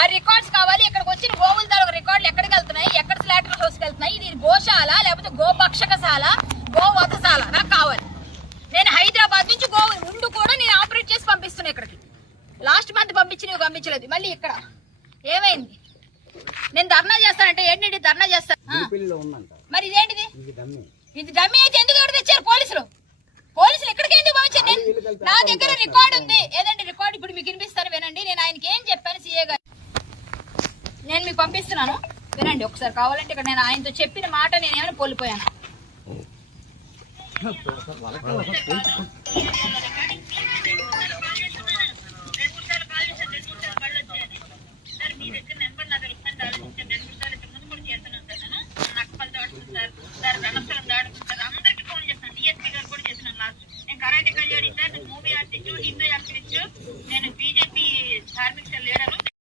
ఆ రికార్డ్స్ కావాలి. ఇక్కడికి వచ్చిన గోవుల తాలూకు రికార్డులు ఎక్కడికి వెళ్తున్నాయి, ఎక్కడ స్లాటర్ హౌస్కి వెళ్తున్నాయి, ఇది గోశాల లేకపోతే గోభక్షకశాల, గోవధశాల నాకు కావాలి. నేను హైదరాబాద్ నుంచి గోవు ఉండు కూడా నేను ఆపరేట్ చేసి పంపిస్తున్నా ఇక్కడికి. లాస్ట్ మంత్ పంపించలేదు. మళ్ళీ ఇక్కడ ఏమైంది? నేను ధర్నా చేస్తానంటే ఏంటి ధర్నా చేస్తాను? మరి ఇదేంటిది? ఇది డమ్మీ అయితే ఎందుకు ఎవరు తెచ్చారు? పోలీసులు ఇక్కడికి ఎందుకు పంపించారు? నా దగ్గర రికార్డు ఉంది. ఏదండి రికార్డు? ఇప్పుడు మీకు వినిపిస్తాను వినండి. నేను ఆయనకి ఏం చెప్పాను సీఏ గారు, నేను మీకు పంపిస్తున్నాను వినండి ఒకసారి. కావాలంటే ఇక్కడ నేను ఆయనతో చెప్పిన మాట నేను ఏమైనా కోల్పోయాను.